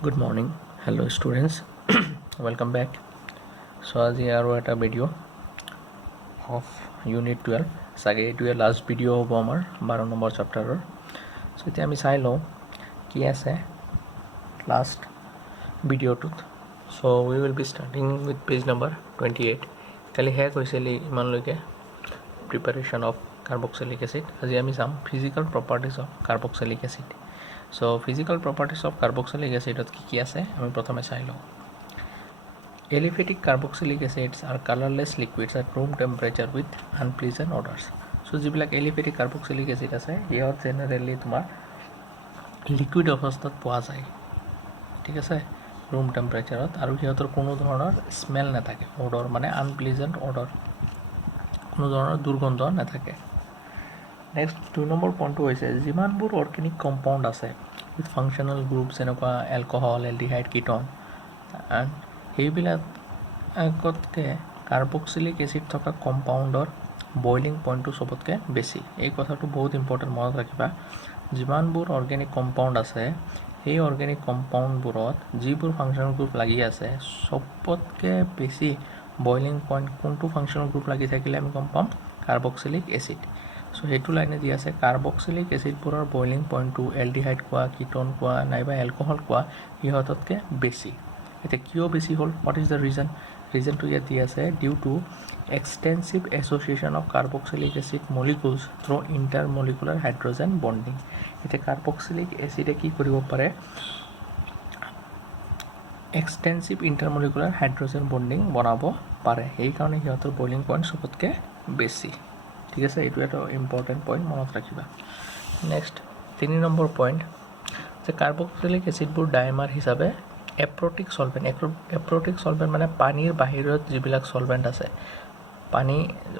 Good morning, hello students, welcome back. So আজি আৰু এটা ভিডিঅ' অফ ইউনিট 12 চাগে এইটোৱে লাষ্ট ভিডিঅ' হ'ব আমাৰ 12 নম্বৰ চেপ্টাৰৰ। চ' এতিয়া আমি চাই লওঁ কি আছে লাষ্ট ভিডিঅ'টোত। So' we will be starting with page number 28। কালি শেষ হৈছিল ইমানলৈকে প্ৰিপাৰেশ্যন অফ কাৰ্বক্সিলিক এচিড। আজি আমি চাম physical properties of carboxylic acid. So' physical properties of carboxylic এচিডত কি আছে আমি প্ৰথমে চাই লওঁ। Aliphatic carboxylic acids are colorless liquids at room temperature with unpleasant odors. So যিবিলাক aliphatic carboxylic acid আছে ইহঁত জেনেৰেলি তোমাৰ লিকুইড অৱস্থাত পোৱা যায়, ঠিক আছে, ৰুম টেম্পাৰেচাৰত, আৰু সিহঁতৰ কোনো ধৰণৰ স্মেল নাথাকে, অডৰ মানে আনপ্লিজেণ্ট অডৰ, কোনো ধৰণৰ দুৰ্গন্ধ নাথাকে। নেক্সট 2 নম্বৰ পইণ্টটো হৈছে যিমানবোৰ অৰ্গেনিক কম্পাউণ্ড আছে উইথ ফাংচনেল গ্ৰুপ যেনেকুৱা এলকহল, এলডিহাইড, কিটন, এণ্ড সেইবিলাকতকৈ কাৰ্বক্সিলিক এচিড থকা কম্পাউণ্ডৰ বইলিং পইণ্টটো চবতকৈ বেছি। এই কথাটো বহুত ইম্পৰ্টেণ্ট, মনত ৰাখিবা। যিমানবোৰ অৰ্গেনিক কম্পাউণ্ড আছে সেই অৰ্গেনিক কম্পাউণ্ডবোৰত যিবোৰ ফাংচনেল গ্ৰুপ লাগি আছে চবতকৈ বেছি বইলিং পইণ্ট কোনটো ফাংচনেল গ্ৰুপ লাগি থাকিলে আমি গম পাম কাৰ্বক্সিলিক এচিড। চ' সেইটো লাইনে দি আছে কাৰ্বক্সিলিক এচিডবোৰৰ বইলিং পইণ্টটো এলডিহাইড কোৱা, কিটন কোৱা, নাইবা এলকহল কোৱা সিহঁততকৈ বেছি। এতিয়া কিয় বেছি হ'ল, হোৱাট ইজ দ্য ৰিজন? ৰিজনটো ইয়াত দি আছে due to extensive association of carboxylic acid molecules through intermolecular hydrogen bonding. এতিয়া কাৰ্বক্সিলিক এচিডে কি কৰিব পাৰে, এক্সটেনচিভ ইণ্টাৰমলিকুলাৰ হাইড্ৰজেন বণ্ডিং বনাব পাৰে, সেইকাৰণে সিহঁতৰ বইলিং পইণ্ট চবতকৈ বেছি, ঠিক আছে। এইটো এটা ইম্পৰ্টেণ্ট পইণ্ট, মনত ৰাখিবা। নেক্সট 3 নম্বৰ পইণ্ট যে কাৰ্বক্সিলিক এচিডবোৰ ডাইমাৰ হিচাপে এপ্ৰটিক চলভেণ্ট। এপ্ৰটিক চলভেণ্ট মানে পানীৰ বাহিৰত যিবিলাক চলভেণ্ট আছে, পানী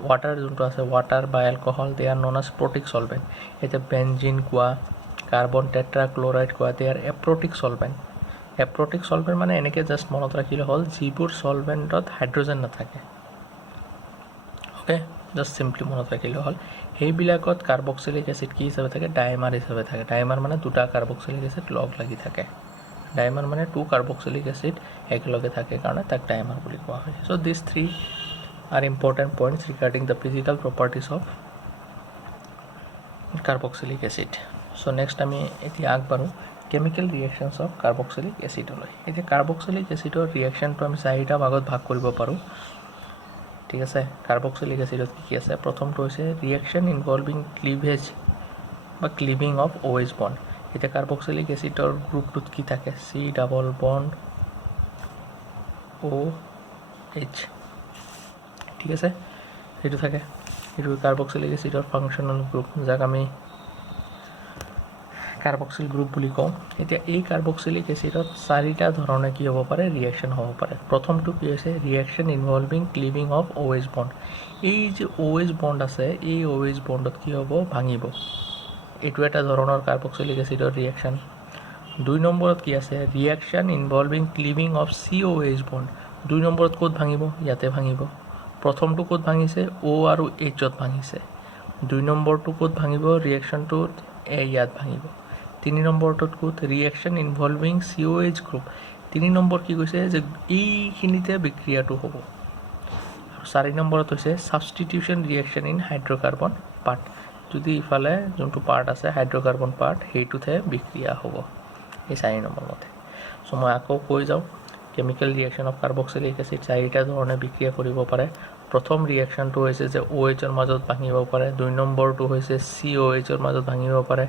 ৱাটাৰ যোনটো আছে, ৱাটাৰ বা alcohol, they are known as protic solvent. এতিয়া বেঞ্জিন কোৱা, কাৰ্বন টেট্ৰাক্লৰাইড কোৱা, they are aprotic solvent. Aprotic solvent মানে এনেকৈ জাষ্ট মনত ৰাখিলে হ'ল যিবোৰ চলভেণ্টত হাইড্ৰজেন নাথাকে, অ'কে, জাষ্ট চিম্পলি মনত ৰাখিলে হ'ল। সেইবিলাকত কাৰ্বক্সিলিক এচিড কি হিচাপে থাকে, ডাইমাৰ হিচাপে থাকে। ডাইমাৰ মানে দুটা কাৰ্বক্সিলিক এচিড লগ লাগি থাকে। ডাইমাৰ মানে 2 কাৰ্বক্সিলিক এচিড একেলগে থাকে কাৰণে তাক ডাইমাৰ বুলি কোৱা হয়। চ' দিছ 3 are important points regarding the physical properties of carboxylic acid. So next আমি এতিয়া আগবাঢ়ো কেমিকেল ৰিয়েকশ্যনছ অফ কাৰ্বক্সিলিক এচিডলৈ। এতিয়া কাৰ্বক্সিলিক এচিডৰ ৰিয়েকশ্যনটো আমি 4টা ভাগত ভাগ কৰিব পাৰোঁ, ঠিক আছে। কাৰ্বক্সিলিক এচিডত কি আছে, প্ৰথমটো হৈছে ৰিয়েকশ্যন ইনভলভিং ক্লিভেজ বা ক্লিভিং অফ OH বণ্ড। এতিয়া কাৰ্বক্সিলিক এচিডৰ গ্ৰুপটোত কি থাকে, C ডাবল বণ্ড OH, ঠিক আছে, সেইটো থাকে। সেইটো কাৰ্বক্সিলিক এচিডৰ ফাংচনেল গ্ৰুপ, যাক আমি কাৰ্বক্সিল গ্ৰুপ বুলি কওঁ। এতিয়া এই কাৰ্বক্সিলিক এচিডত 4টা ধৰণে কি হ'ব পাৰে, ৰিয়েকশ্যন হ'ব পাৰে। প্ৰথমটো কি হৈছে reaction involving cleaving of OH bond. এই যে OH বণ্ড আছে এই OH বণ্ডত কি হ'ব, ভাঙিব। এইটো এটা ধৰণৰ কাৰ্বক্সিলিক এচিডৰ ৰিয়েকশ্যন। 2 নম্বৰত কি আছে, reaction involving cleaving of COH bond. 2 নম্বৰত ক'ত ভাঙিব, ইয়াতে ভাঙিব। প্ৰথমটো ক'ত ভাঙিছে, O আৰু Hত ভাঙিছে। 2 নম্বৰটো ক'ত ভাঙিব, ৰিয়েকশ্যনটোত ইয়াত ভাঙিব। 3 নম্বৰটোত ক'ত, reaction involving COH group. 3 number কি কৈছে যে এইখিনিতে বিক্ৰিয়াটো হ'ব। আৰু 4 নম্বৰত হৈছে substitution reaction in hydrocarbon part. যদি ইফালে যোনটো পাৰ্ট আছে হাইড্ৰ'কাৰ্বন পাৰ্ট সেইটোতহে বিক্ৰিয়া হ'ব, এই 4 নম্বৰ মতে। চ' মই আকৌ কৈ যাওঁ, chemical reaction of carboxylic acid 4টা ধৰণে বিক্ৰিয়া কৰিব পাৰে। প্ৰথম ৰিয়েকশ্যনটো হৈছে যে OHৰ মাজত ভাঙিব পাৰে। 2 নম্বৰটো হৈছে COHৰ মাজত ভাঙিব পাৰে।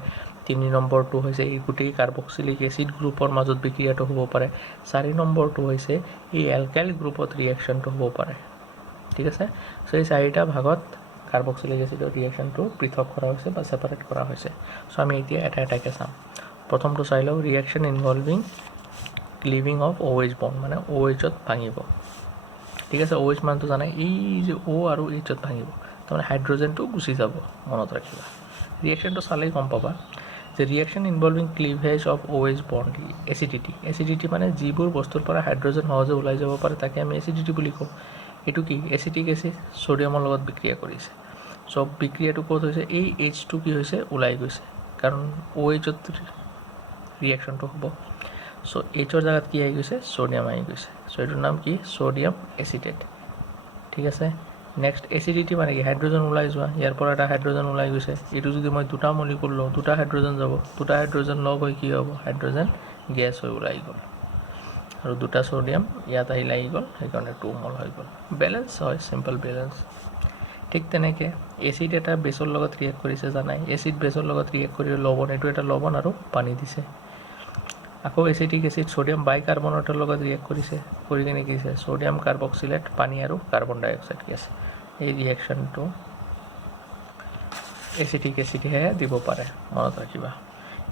3 নম্বৰটো হৈছে এই গোটেই কাৰ্বক্সিলিক এচিড গ্ৰুপৰ মাজত বিক্ৰিয়াটো হ'ব পাৰে। 4 নম্বৰটো হৈছে এই এলকাইল গ্ৰুপত ৰিয়েকশ্যনটো হ'ব পাৰে, ঠিক আছে। চ' এই 4টা ভাগত কাৰ্বক্সিলিক এচিডৰ ৰিয়েকশ্যনটো পৃথক কৰা হৈছে বা ছেপাৰেট কৰা হৈছে। চ' আমি এতিয়া এটা এটাকৈ চাম। প্ৰথমটো চাই লওঁ, reaction involving cleaving of OH bond, মানে OHত ভাঙিব, ঠিক আছে। OH মানটো জানাই, এই যে O আৰু Hত ভাঙিব, তাৰমানে হাইড্ৰজেনটো গুচি যাব, মনত ৰাখিবা। ৰিয়েকশ্যনটো চালেই গম পাবা যে reaction involving cleavage of OH bond, acidity. Acidity মানে যিবোৰ বস্তুৰ পৰা হাইড্ৰজেন সহজে ওলাই যাব পাৰে তাকে আমি এচিডিটি বুলি কওঁ। এইটো কি, এচিটিক এচিড ছ'ডিয়ামৰ লগত বিক্ৰিয়া কৰিছে। চ' বিক্ৰিয়াটো ক'ত হৈছে, এই Hটো কি হৈছে, ওলাই গৈছে, কাৰণ OHত ৰিয়েকশ্যনটো হ'ব। সো এইচৰ জায়গাত কি আহি গৈছে সোডিয়াম আহি গৈছে সো এটোৰ নাম কি সোডিয়াম এচিটেট ঠিক আছে নেক্সট এচিডিটি মানে কি হাইড্ৰোজেন ওলাই যোৱা ইয়াৰ পৰা এটা হাইড্ৰোজেন ওলাই গৈছে এটো যদি মই দুটা মলিকুল লওঁ দুটা হাইড্ৰোজেন যাব দুটা হাইড্ৰোজেন লগ হৈ কি হ'ব হাইড্ৰোজেন গ্যাস হৈ ওলাই গ'ল আৰু দুটা সোডিয়াম ইয়াত আহি লাগি গ'ল সেইকাৰণে 2 মল হৈ গ'ল ব্যালেন্স হয় সিম্পল ব্যালেন্স ঠিক তেনেকে এসিড এটা বেসৰ লগত ৰিয়েক্ট কৰিছে জানাই এসিড বেসৰ লগত ৰিয়েক্ট কৰি লৱণ এটো এটা লৱণ আৰু পানী দিছে আকৌ এচিটিক এসিড সোডিয়াম বাইকাৰ্বনেটৰ লগত ৰিয়েক্ট কৰিছে কৰি কিনে কি হৈছে সোডিয়াম কাৰ্বক্সিলেট পানী আৰু কাৰ্বন ডাই অক্সাইড গেছ এই ৰিয়েকচনটো এচিটিক এসিডহে দিব পাৰে মনত ৰাখিবা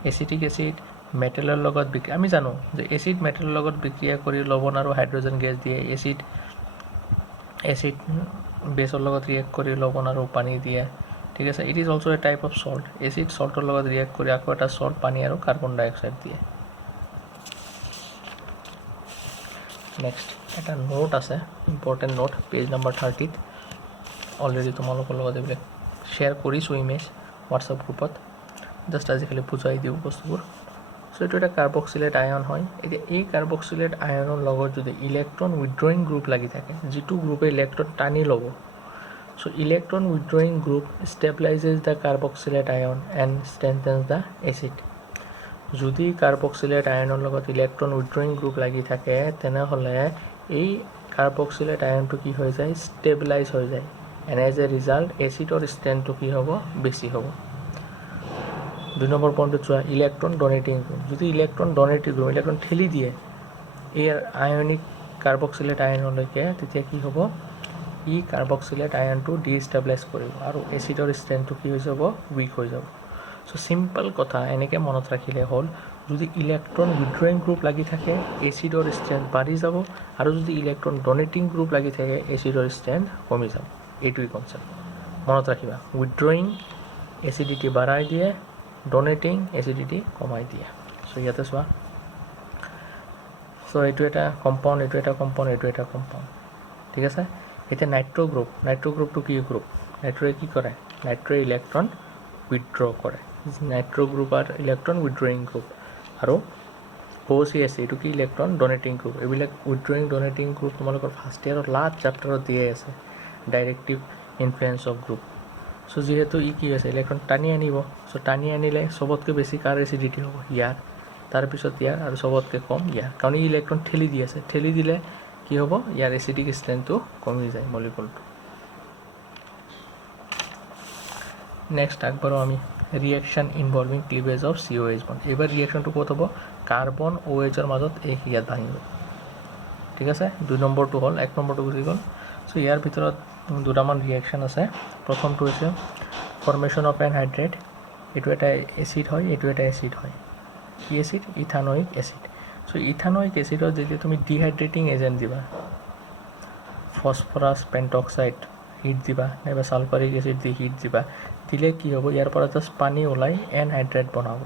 এচিটিক এসিড মেটেলৰ লগত আমি জানো যে এসিড মেটেলৰ লগত বিক্ৰিয়া কৰি লৱণ আৰু হাইড্ৰোজেন গেছ দিয়ে এসিড বেসৰ লগত ৰিয়েক্ট কৰি লৱণ আৰু পানী দিয়ে ঠিক আছে it is also a type of salt acid সল্টৰ লগত ৰিয়েক্ট কৰি আকৌ এটা সল্ট পানী আৰু কাৰ্বন ডাই অক্সাইড দিয়ে নেক্সট এটা নোট আছে important note page number 30 already তোমালোকৰ লগত এইবিলাক শ্বেয়াৰ কৰিছোঁ ইমেজ হোৱাটছআপ গ্ৰুপত জাষ্ট আজিকালি বুজাই দিওঁ বস্তুবোৰ সো এইটো এটা কাৰ্বক্সিলেট আয়ন হয় এতিয়া এই কাৰ্বক্সিলেট আয়নৰ লগত যদি ইলেক্ট্ৰন উইথড্ৰয়িং গ্ৰুপ লাগি থাকে যিটো গ্ৰুপে ইলেক্ট্ৰন টানি ল'ব so electron withdrawing group stabilises the carboxylate ion and strengthens the acid যদি কাৰ্বক্সিলেট আয়নৰ লগত ইলেক্ট্ৰন উইথড্ৰয়িং গ্ৰুপ লাগি থাকে তেনেহ'লে এই কাৰ্বক্সিলেট আয়নটো কি হৈ যায় ষ্টেবিলাইজ হৈ যায় এণ্ড এজ এ ৰিজাল্ট এচিডৰ ষ্ট্ৰেংথটো কি হ'ব বেছি হ'ব 2 নম্বৰ পইণ্টত চোৱা ইলেক্ট্ৰন ডনেটিং গ্ৰুপ যদি ইলেক্ট্ৰন ডনেটিং গ্ৰুপ ইলেক্ট্ৰন ঠেলি দিয়ে এই আয়নিক কাৰ্বক্সিলেট আয়নলৈকে তেতিয়া কি হ'ব ই কাৰ্বক্সিলেট আয়নটো ডিষ্টেবিলাইজ কৰিব আৰু এচিডৰ ষ্ট্ৰেংথটো কি হৈ যাব উইক হৈ যাব সো সিম্পল কথা এনেকৈ মনত ৰাখিলে হ'ল যদি ইলেক্ট্ৰন উইথড্ৰয়িং গ্ৰুপ লাগি থাকে এচিডৰ ষ্ট্ৰেংথ বাঢ়ি যাব আৰু যদি ইলেক্ট্ৰন ডনেটিং গ্ৰুপ লাগি থাকে এচিডৰ ষ্ট্ৰেংথ কমি যাব এইটোই কনসেপ্ট মনত ৰাখিবা উইথড্ৰয়িং এচিডিটি বাঢ়াই দিয়ে ডনেটিং এচিডিটি কমাই দিয়ে সো ইয়াতে চোৱা সো এইটো এটা কম্পাউণ্ড এইটো এটা কম্পাউণ্ড এইটো এটা কম্পাউণ্ড ঠিক আছে এতিয়া নাইট্ৰো গ্ৰুপটো কি গ্ৰুপ নাইট্ৰোৱে কি কৰে নাইট্ৰোৱে ইলেক্ট্ৰন উইথড্ৰ কৰে নাইট্ৰো গ্ৰুপ আৰু ইলেক্ট্ৰন উইথড্ৰয়িং গ্ৰুপ আৰু OCS এইটো কি ইলেক্ট্ৰন ডনেটিং গ্ৰুপ এইবিলাক উইথড্ৰয়িং ডনেটিং গ্ৰুপ তোমালোকৰ ফাৰ্ষ্ট ইয়াৰৰ লাষ্ট চেপ্টাৰত দিয়ে আছে directive influence of group so যেহেতু ই কি আছে ইলেক্ট্ৰন টানি আনিব সো টানি আনিলে সবতকৈ বেছি কাৰ এচিডিটি হ'ব ইয়াৰ তাৰপিছত ইয়াৰ আৰু সবতকৈ কম ইয়াৰ কাৰণ ই ইলেক্ট্ৰন ঠেলি দি আছে ঠেলি দিলে কি হ'ব ইয়াৰ এচিডিক ষ্ট্ৰেংথটো কমি যায় মলিকুলটো নেক্সট আগবাৰো আমি reaction involving cleavage of COH bond এইবাৰ ৰিয়েকশ্যনটো ক'ত হ'ব কাৰ্বন OHৰ মাজত এক ইয়াত ভাঙিব ঠিক আছে 2 নম্বৰটো হ'ল 1 নম্বৰটো গুচি গ'ল সো ইয়াৰ ভিতৰত দুটামান ৰিয়েকশ্যন আছে প্ৰথমটো হৈছে ফৰ্মেশ্যন অফ এনহাইড্ৰেট এইটো এটা এচিড হয় এইটো এটা এচিড হয় কি acid ethanoic acid so ethanoic এচিডত যেতিয়া তুমি ডিহাইড্ৰেটিং এজেণ্ট দিবা ফসফৰাছ পেণ্টক্সাইড হিট দিবা নাইবা সালফাৰিক এচিড দি হিট দিবা দিলে কি হ'ব ইয়াৰ পৰা জাষ্ট পানী ওলাই এনহাইড্ৰেট বনাব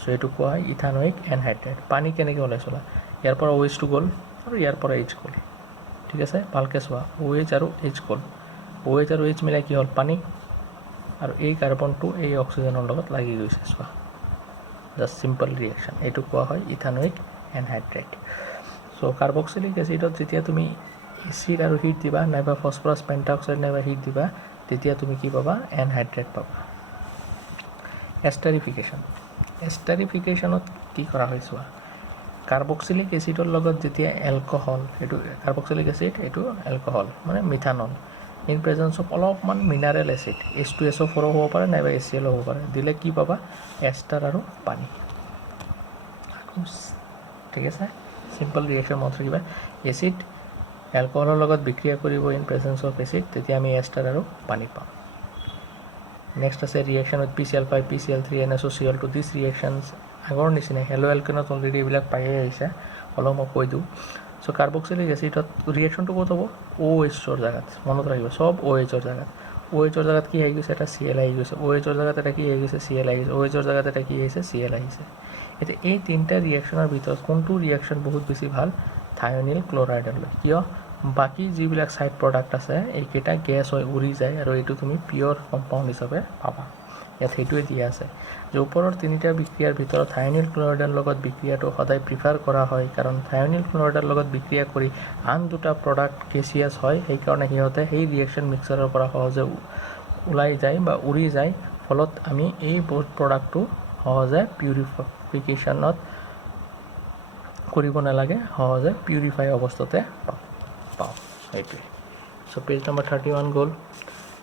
সো এইটো কোৱা হয় ইথানোইক এনহাইড্ৰেট পানী কেনেকৈ ওলাই চলা ইয়াৰ পৰা OH টো গ'ল আৰু ইয়াৰ পৰা H গ'ল ঠিক আছে ভালকৈ চোৱা OH আৰু H গ'ল OH আৰু H মিলাই কি হ'ল পানী আৰু এই কাৰ্বনটো এই অক্সিজেনৰ লগত লাগি গৈছে চোৱা জাষ্ট সিম্পল ৰিয়েকশ্যন এইটো কোৱা হয় ইথানোইক এনহাইড্ৰেট সো কাৰ্বক্সিলিক এচিডত যেতিয়া তুমি এচিড আৰু হিট দিবা নাইবা ফসফৰাছ পেণ্টক্সাইড নাইবা হিট দিবা তেতিয়া তুমি কি পাবা এনহাইড্ৰেট পাবা এষ্টাৰিফিকেশ্যনত কি কৰা হয় চোৱা কাৰ্বক্সিলিক এচিডৰ লগত যেতিয়া এলকহল এইটো কাৰ্বক্সিলিক এচিড এইটো এলকহল মানে মিথানল ইন প্ৰেজেন্স অফ অলপমান মিনাৰেল এচিড H2SO4 হ'ব পাৰে নাইবা HCl হ'ব পাৰে দিলে কি পাবা এষ্টাৰ আৰু পানী ঠিক আছে সিম্পল ৰিয়েকশ্যন মনত ৰাখিবা এচিড এলকহলৰ লগত বিক্ৰিয়া কৰিব ইন প্ৰেজেন্স অফ এচিড তেতিয়া আমি এষ্টাৰ আৰু পানী পাম নেক্সট আছে reaction with PCl5 PCl3 NaCl2 this reactions আগৰ নিচিনাই হেলো এলকেনত অলৰেডি এইবিলাক পায়ে আহিছে অলপ মই কৈ দিওঁ সো কাৰ্বক্সিলিক এচিডত ৰিয়েকশ্যনটো ক'ত হ'ব OHৰ জেগাত মনত ৰাখিব সব OHৰ জেগাত কি আহি গৈছে এটা Cl আহি গৈছে OHৰ জেগাত এটা কি আহি গৈছে Cl আহি গৈছে OHৰ জেগাত এটা কি আহিছে Cl আহিছে এতিয়া এই তিনিটা ৰিয়েকশ্যনৰ ভিতৰত কোনটো ৰিয়েকশ্যন বহুত বেছি ভাল থায়নিল ক্লৰাইডলৈ কিয় বাকি যিবিলাক সাইড প্ৰডাক্ট আছে এইকেইটা গেছ হৈ উৰি যায় আৰু এইটো তুমি পিওৰ কম্পাউন্ড হিচাপে পাবা ইয়াত সেইটোৱে দিয়া আছে যে ওপৰৰ তিনিটা বিক্ৰিয়াৰ ভিতৰত থায়নিল ক্লৰাইডৰ লগত বিক্ৰিয়াটো সদায় প্ৰিফাৰ কৰা হয়, কাৰণ থায়নিল ক্লৰাইডৰ লগত বিক্ৰিয়া কৰি আন দুটা প্ৰডাক্ট গেছিয়াছ হয়, সেইকাৰণে সিহঁতে সেই ৰিয়েকশ্যন মিক্সাৰৰ পৰা সহজে ওলাই যায় বা উৰি যায়, ফলত আমি এই প্ৰডাক্টটো সহজে পিউৰিফিকেশ্যনত কৰিব নালাগে, সহজে পিউৰিফাই অৱস্থাতে পাওঁ সেইটোৱে। চ' পেজ নম্বৰ 31 গ'ল।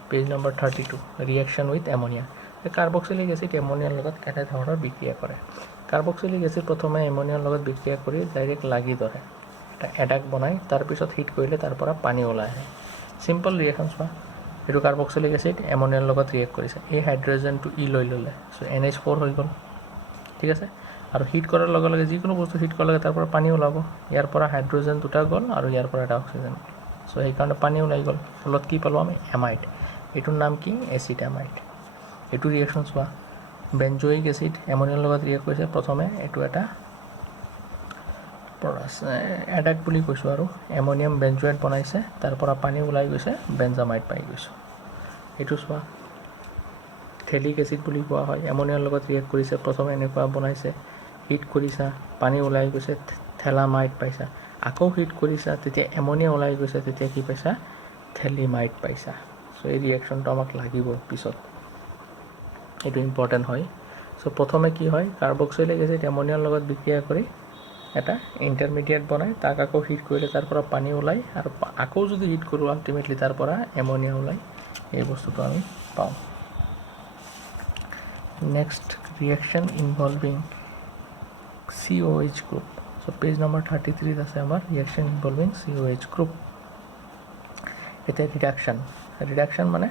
Page number 32 reaction with ammonia. Carboxylic acid এমনিয়াৰ লগত কেনেধৰণৰ বিক্ৰিয়া কৰে। কাৰ্বক্সিলিক এচিড প্ৰথমে এমনিয়াৰ লগত বিক্ৰিয়া কৰি ডাইৰেক্ট লাগি ধৰে, এটা এডাক বনাই তাৰপিছত হিট কৰিলে তাৰ পৰা পানী ওলাই আহে। চিম্পল ৰিয়েকশ্যন চোৱা, এইটো কাৰ্বক্সিলিক এচিড এমনিয়াৰ লগত ৰিয়েক্ট কৰিছে, এই হাইড্ৰজেনটো লৈ ল'লে, চ' NH4 হৈ গ'ল, ঠিক আছে। আৰু হিট কৰাৰ লগে লগে যিকোনো বস্তু হিট কৰাৰ লগে তাৰ পৰা পানী ওলাব, ইয়াৰ পৰা হাইড্ৰজেন দুটা গ'ল আৰু ইয়াৰ পৰা এটা অক্সিজেন গ'ল, চ' সেইকাৰণে পানী ওলাই গ'ল, ফলত কি পালোঁ আমি এমাইড। এইটোৰ নাম কি এচিড এমাইড। এইটো ৰিয়েকশ্যন চোৱা, বেঞ্জয়িক এচিড এমনিয়াৰ লগত ৰিয়েক্ট কৰিছে, প্ৰথমে এইটো এটা এডাক বুলি কৈছোঁ আৰু এমনিয়াম বেঞ্জয়েট বনাইছে, তাৰ পৰা পানী ওলাই গৈছে, বেঞ্জামাইড পাই গৈছোঁ। এইটো চোৱা, থেলিক এচিড বুলি কোৱা হয়, এমনিয়াৰ লগত ৰিয়েক্ট কৰিছে, প্ৰথমে এনেকুৱা বনাইছে, হিট কৰিছা, পানী ওলাই গৈছে, থেলামাইড পাইছা, আকৌ হিট কৰিছা, তেতিয়া এমনিয়া ওলাই গৈছে, তেতিয়া কি পাইছা থেলিমাইড পাইছা। চ' এই ৰিয়েকশ্যনটো আমাক লাগিব পিছত, এইটো ইম্পৰ্টেণ্ট হয়। চ' প্ৰথমে কি হয়, কাৰ্বক্সিলিক এচিড এমনিয়াৰ লগত বিক্ৰিয়া কৰি এটা ইণ্টাৰমিডিয়েট বনাই, তাক আকৌ হিট কৰিলে তাৰ পৰা পানী ওলাই, আৰু আকৌ যদি হিট কৰোঁ আল্টিমেটলি তাৰ পৰা এমনিয়া ওলাই, এই বস্তুটো আমি পাওঁ। Next reaction involving COH group. So' page number 33 আছে আমাৰ ৰিয়েকশ্যন ইনভলভিং COH গ্ৰুপ। এতিয়া ৰিডাকশ্যন মানে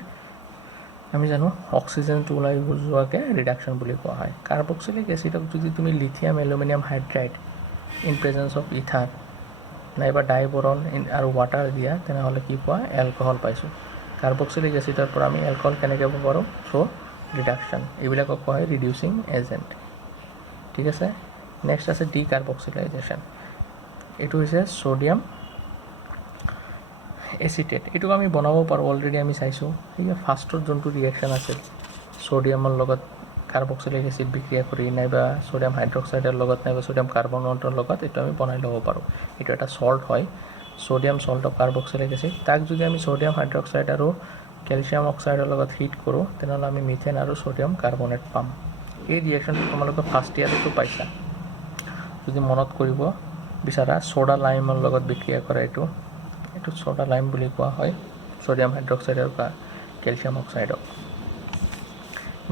আমি জানো অক্সিজেনটো ওলাই যোৱাকৈ ৰিডাকশ্যন বুলি কোৱা হয়। কাৰ্বক্সিলিক এচিডক যদি তুমি lithium aluminium hydride in presence of ether নাইবা ডাইবৰন আৰু ৱাটাৰ দিয়া, তেনেহ'লে কি পোৱা এলকহল পাইছোঁ। কাৰ্বক্সিলিক এচিডৰ পৰা আমি এলকহল কেনেকৈ পাব পাৰোঁ, থ্ৰু ৰিডাকশ্যন, এইবিলাকক কোৱা হয় ৰিডিউচিং এজেণ্ট, ঠিক আছে। নেক্সট আছে ডিকাৰ্বক্সিলাইজেশ্যন। এইটো হৈছে ছ'ডিয়াম এচিটেট, এইটোক আমি বনাব পাৰোঁ, অলৰেডি আমি চাইছোঁ। ঠিক আছে, ফাৰ্ষ্টত যোনটো ৰিয়েকশ্যন আছিল ছ'ডিয়ামৰ লগত কাৰ্বক্সিলিক এচিড বিক্ৰিয়া কৰি, নাইবা ছ'ডিয়াম হাইড্ৰক্সাইডৰ লগত, নাইবা ছ'ডিয়াম কাৰ্বনেটৰ লগত, এইটো আমি বনাই ল'ব পাৰোঁ। এইটো এটা চল্ট হয়, sodium salt of carboxylic acid. তাক যদি আমি ছ'ডিয়াম হাইড্ৰক্সাইড আৰু কেলছিয়াম অক্সাইডৰ লগত হিট কৰোঁ, তেনেহ'লে আমি মিথেন আৰু ছ'ডিয়াম কাৰ্বনেট পাম। এই ৰিয়েকশ্যনটো তোমালোকে ফাৰ্ষ্ট ইয়াৰতো পাইছা, যদি মনত কৰিব বিচাৰা। ছ'ডা লাইমৰ লগত বিক্ৰিয়া কৰে, এইটো ছ'ডা লাইম বুলি কোৱা হয়, ছ'ডিয়াম হাইড্ৰক্সাইড আৰু কেলছিয়াম অক্সাইডক।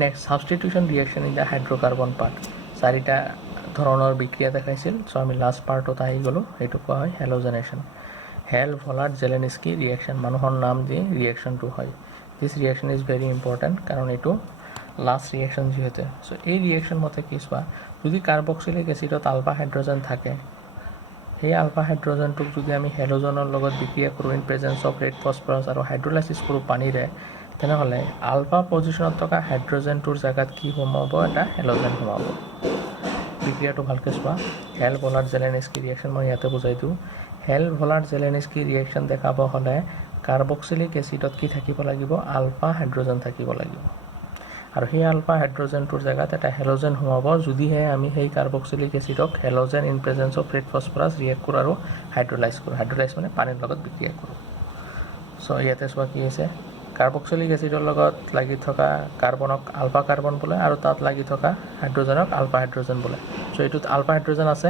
Next substitution reaction in the hydrocarbon part. চাৰিটা ধৰণৰ বিক্ৰিয়া দেখাইছিল, চ' আমি লাষ্ট পাৰ্টত আহি গ'লোঁ, সেইটো কোৱা হয় হেল'জেনেশ্যন। হেল ভলাৰ্ড জেলেনস্কি ৰিয়েকশ্যন, মানুহৰ নাম দি ৰিয়েকশ্যনটো হয়। দিছ ৰিয়েকশ্যন ইজ ভেৰি ইম্পৰ্টেণ্ট, কাৰণ এইটো লাষ্ট ৰিয়েকশ্যন যিহেতু। চ' এই ৰিয়েকশ্যন মতে কি চোৱা, যদি কাৰ্বক্সিলিক এচিডত আলফা হাইড্ৰজেন থাকে, সেই আলফা হাইড্ৰজেনটোক যদি আমি হেল'জেনৰ লগত বিক্ৰিয়া কৰোঁ in presence of red phosphorus আৰু হাইড্ৰলাইচিছ কৰোঁ পানীৰে, তেনেহ'লে আলফা পজিশ্যনত থকা হাইড্ৰজেনটোৰ জেগাত কি সোমাব, এটা হেল'জেন সোমাব। বিক্ৰিয়াটো ভালকৈ চোৱা, হেল ভলাৰ্ড জেলেনস্কি ৰিয়েকশ্যন মই ইয়াতে বুজাই দিওঁ। হেল ভলাৰ্ড জেলেনস্কি ৰিয়েকশ্যন দেখাব হ'লে কাৰ্বক্সিলিক এচিডত কি থাকিব লাগিব, আলফা হাইড্ৰজেন থাকিব লাগিব, আৰু সেই আলফা হাইড্ৰজেনটোৰ জেগাত এটা হেল'জেন সোমাব, যদিহে আমি সেই কাৰ্বক্সিলিক এচিডক halogen in presence of red phosphorus react কৰোঁ আৰু হাইড্ৰলাইজ কৰোঁ। হাইড্ৰলাইজ মানে পানীৰ লগত বিক্ৰিয়া কৰোঁ। চ' ইয়াতে চোৱা কি হৈছে, কাৰ্বক্সিলিক এচিডৰ লগত লাগি থকা কাৰ্বনক আলফা কাৰ্বন বোলে, আৰু তাত লাগি থকা হাইড্ৰজেনক আলফা হাইড্ৰজেন বোলে। চ' এইটোত আলফা হাইড্ৰজেন আছে,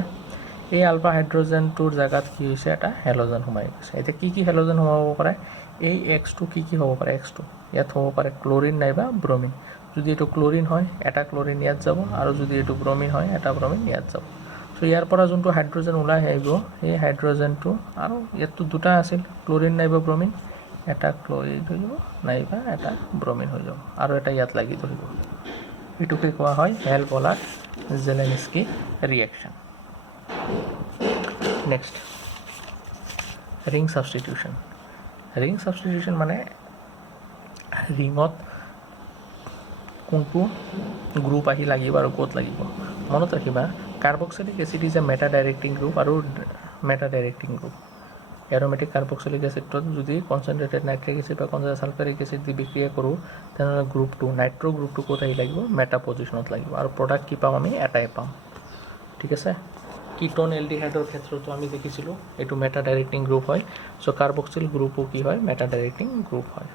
এই আলফা হাইড্ৰজেনটোৰ জেগাত কি হৈছে, এটা হেল'জেন সোমাই গৈছে। এতিয়া কি হেল'জেন সোমাব পাৰে, এই এক্সটো কি হ'ব পাৰে, এক্সটো ইয়াত হ'ব পাৰে ক্লৰিন নাইবা ব্ৰমিন। যদি এইটো ক্লৰিন হয়, এটা ক্লৰিন ইয়াত যাব, আৰু যদি এইটো ব্ৰমিন হয়, এটা ব্ৰমিন ইয়াত যাব। চ' ইয়াৰ পৰা যোনটো হাইড্ৰজেন ওলাই আহিব, সেই হাইড্ৰজেনটো, আৰু ইয়াততো দুটা আছিল, ক্লৰিন নাইবা ব্ৰমিন, এটা ক্লৰিন হৈ যাব নাইবা এটা ব্ৰমিন হৈ যাব, আৰু এটা ইয়াত লাগি ধৰিব। এইটোকে কোৱা হয় Hell Volhard Zelinsky reaction. Next ring substitution. Ring substitution মানে ৰিঙত কোনটো গ্ৰুপ আহি লাগিব আৰু ক'ত লাগিব। মনত ৰাখিবা, carboxylic acid is a meta directing group আৰু মেটা ডাইৰেক্টিং গ্ৰুপ। এৰোমেটিক কাৰ্বক্সিলিক এচিডত যদি কনচেনট্ৰেটেড নাইট্ৰিক এচিড বা কনচেনট্ৰেটেড সালফাৰিক এচিড দি বিক্ৰিয়া কৰোঁ তেনেহ'লে গ্ৰুপ 2 নাইট্ৰ' গ্ৰুপটো ক'ত আহি লাগিব মেটা পজিশ্যনত লাগিব আৰু প্ৰডাক্ট কি পাম আমি এটাই পাম ঠিক আছে কিটোন এলডিহাইডৰ ক্ষেত্ৰতো আমি দেখিছিলোঁ এইটো মেটা ডাইৰেক্টিং গ্ৰুপ হয় চ' কাৰ্বক্সিল গ্ৰুপো কি হয় মেটা ডাইৰেক্টিং গ্ৰুপ হয়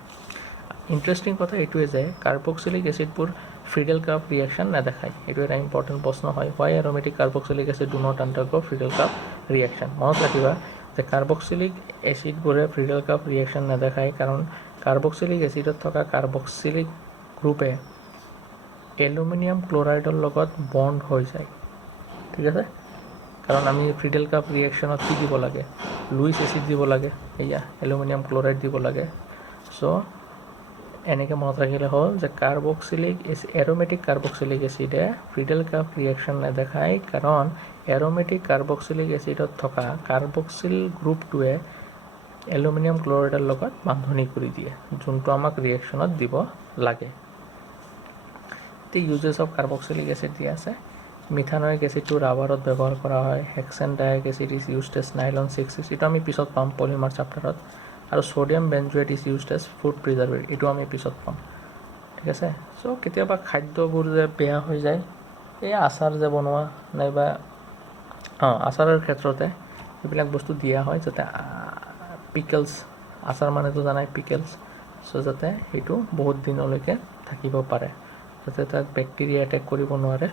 ইণ্টাৰেষ্টিং কথা এইটোৱে যে কাৰ্বক্সিলিক এচিডবোৰ ফ্ৰিডেল কাপ ৰিয়েকশ্যন নেদেখায় এইটো এটা ইম্পৰ্টেণ্ট প্ৰশ্ন হয় why aromatic carboxylic acid do not undergo' Friedel কাপ ৰিয়েকশ্যন মনত ৰাখিবা যে কাৰ্বক্সিলিক এচিডবোৰে ফ্ৰিডেল কাপ ৰিয়েকশ্যন নেদেখায় কাৰণ কাৰ্বক্সিলিক এচিডত থকা কাৰ্বক্সিলিক গ্ৰুপে এলুমিনিয়াম ক্লৰাইডৰ লগত বণ্ড হৈ যায় ঠিক আছে কাৰণ আমি ফ্ৰিডেল কাপ ৰিয়েকশ্যনত কি দিব লাগে লুইছ এচিড দিব লাগে এয়া এলুমিনিয়াম ক্লৰাইড দিব লাগে চ' এনেকৈ মনত ৰাখিলে হ'ল যে এৰোমেটিক কাৰ্বক্সিলিক এচিডে ফ্ৰিডেল কাপ ৰিয়েকশ্যন নেদেখায় কাৰণ এৰোমেটিক কাৰ্বক্সিলিক এচিডত থকা কাৰ্বক্সিল গ্ৰুপটোৱে এলুমিনিয়াম ক্লৰাইডৰ লগত বান্ধনি কৰি দিয়ে যোনটো আমাক ৰিয়েকশ্যনত দিব লাগে ইউজেছ অফ কাৰ্বক্সিলিক এচিড দিয়া আছে মিথানয়িক এচিডটো ৰাবাৰত ব্যৱহাৰ কৰা হয় hexanedioic acid is used as nylon 6 এইটো আমি পিছত পাম পলিমাৰ চেপ্টাৰত আৰু sodium benzoate is used as food preservative এইটো আমি পিছত পাম ঠিক আছে চ' কেতিয়াবা খাদ্যবোৰ যে বেয়া হৈ যায় এই আচাৰ যে বনোৱা নাইবা আচাৰৰ ক্ষেত্ৰতে এইবিলাক বস্তু দিয়া হয় যাতে পিকলছ আচাৰ মানেতো জানাই পিকলছ চ' যাতে সেইটো বহুত দিনলৈকে থাকিব পাৰে যাতে তাত বেক্টেৰিয়া এটেক কৰিব নোৱাৰে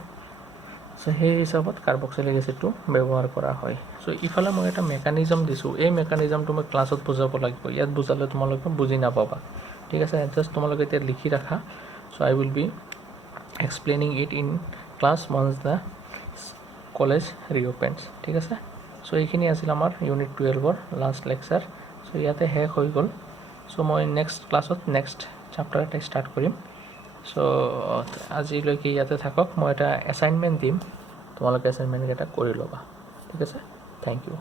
চ' সেই হিচাপত কাৰ্বক্সিলিক এচিডটো ব্যৱহাৰ কৰা হয় চ' ইফালে মই এটা মেকানিজম দিছোঁ এই মেকানিজমটো মই ক্লাছত বুজাব লাগিব ইয়াত বুজালে তোমালোকে বুজি নাপাবা ঠিক আছে জাষ্ট তোমালোকে এতিয়া লিখি ৰাখা so' I will be explaining it in class once the college reopens ঠিক আছে চ' এইখিনি আছিল আমাৰ ইউনিট 12ৰ লাষ্ট লেকচাৰ চ' ইয়াতে শেষ হৈ গ'ল চ' মই নেক্সট ক্লাছত নেক্সট চেপ্টাৰ এটা ষ্টাৰ্ট কৰিম চ' আজিলৈকে ইয়াতে থাকক মই এটা এছাইনমেণ্ট দিম তোমালোকে এছাইনমেণ্টকেইটা কৰি ল'বা ঠিক আছে থেংক ইউ